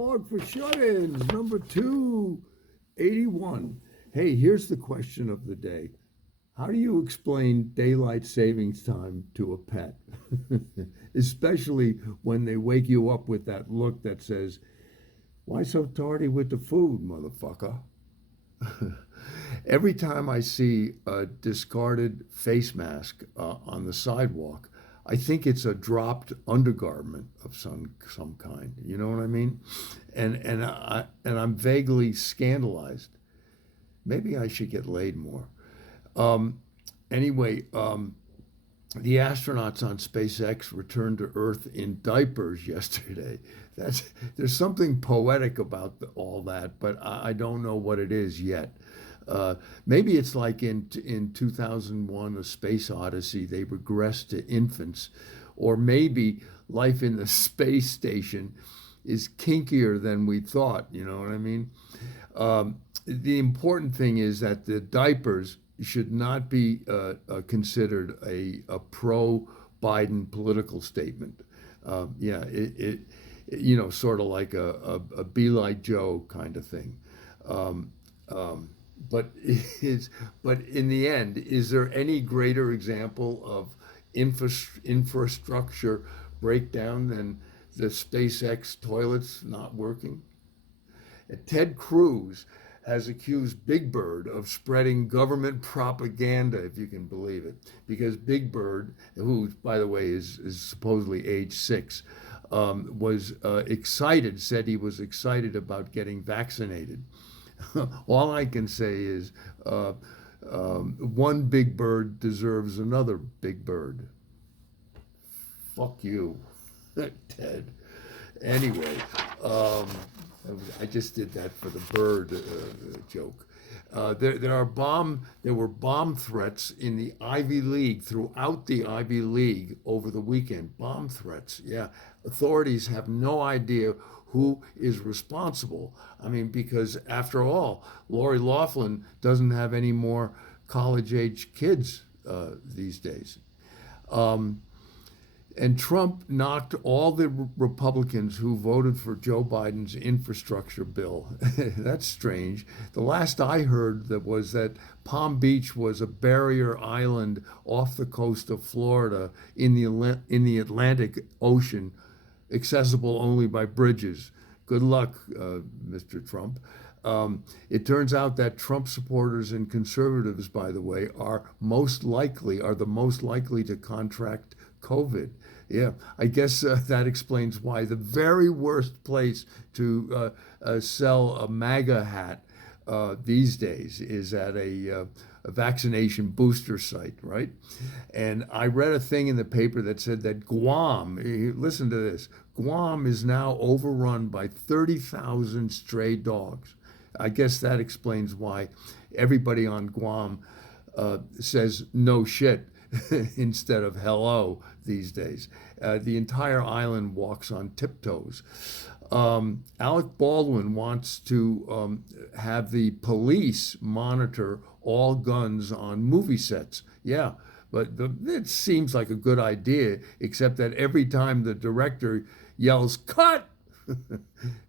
Monologue for Shut-Ins, number 281. Hey, here's the question of the day. How do you explain daylight savings time to a pet? Especially when they wake you up with that look that says, "Why so tardy with the food, motherfucker?" Every time I see a discarded face mask on the sidewalk, I think it's a dropped undergarment of some kind. You know what I mean? And I'm vaguely scandalized. Maybe I should get laid more. Um, anyway, the astronauts on SpaceX returned to Earth in diapers yesterday. That's There's something poetic about all that, but I don't know what it is yet. Maybe it's like in 2001, A Space Odyssey, they regress to infants, or maybe life in the space station is kinkier than we thought. You know what I mean? The important thing is that the diapers should not be considered a pro Biden political statement. Yeah, sort of like a be like Joe kind of thing. Um, um, but in the end, is there any greater example of infrastructure breakdown than the SpaceX toilets not working? Ted Cruz has accused Big Bird of spreading government propaganda, if you can believe it, because Big Bird, who, by the way, is supposedly age 6, was excited, said he was excited about getting vaccinated. All I can say is one Big Bird deserves another Big Bird. Fuck you, Ted. Anyway, um, I just did that for the bird joke. There were bomb threats in the Ivy League, throughout the Ivy League over the weekend. Bomb threats, yeah. Authorities have no idea who is responsible. I mean, because after all, Lori Loughlin doesn't have any more college-age kids these days. Um, and Trump knocked all the Republicans who voted for Joe Biden's infrastructure bill. That's strange. The last I heard was that Palm Beach was a barrier island off the coast of Florida in the Atlantic Ocean, accessible only by bridges. Good luck, Mr. Trump. It turns out that Trump supporters and conservatives, by the way, are the most likely to contract COVID. Yeah, I guess that explains why the very worst place to sell a MAGA hat these days is at a vaccination booster site, right? And I read a thing in the paper that said that listen to this, Guam is now overrun by 30,000 stray dogs. I guess that explains why everybody on Guam says no shit instead of hello these days. The entire island walks on tiptoes. Alec Baldwin wants to have the police monitor all guns on movie sets. Yeah, but it seems like a good idea, except that every time the director yells, "Cut!"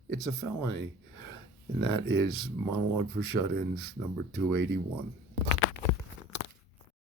it's a felony. And that is Monologue for Shut-Ins, number 281.